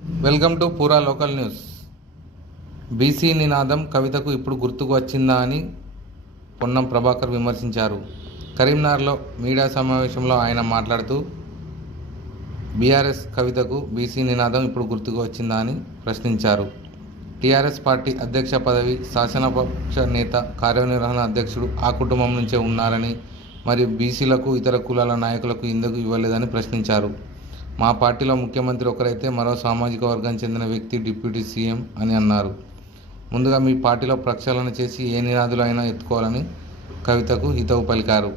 Welcome to Pura local news. BC నినాదం కవితకు ఇప్పుడు గుర్తుకు వచ్చిందా అని పొన్నం ప్రభాకర్ విమర్శించారు. కరీంనగర్లో మీడియా సమావేశంలో ఆయన మాట్లాడుతూ బీఆర్ఎస్ కవితకు బీసీ నినాదం ఇప్పుడు గుర్తుకు వచ్చిందా అని ప్రశ్నించారు. టీఆర్ఎస్ పార్టీ అధ్యక్ష పదవి శాసనపక్ష నేత కార్యనిర్వహణ అధ్యక్షుడు ఆ కుటుంబం నుంచే ఉన్నారని మరియు బీసీలకు ఇతర కులాల నాయకులకు ఎందుకు ఇవ్వలేదని ప్రశ్నించారు. మా పార్టీలో ముఖ్యమంత్రి ఒకరైతే మరో సామాజిక వర్గం చెందిన వ్యక్తి డిప్యూటీ సీఎం అని అన్నారు. ముందుగా మీ పార్టీలో ప్రక్షాళన చేసి ఏ నినాదులు అయినా ఎత్తుకోవాలని కవితకు హితవు పలికారు.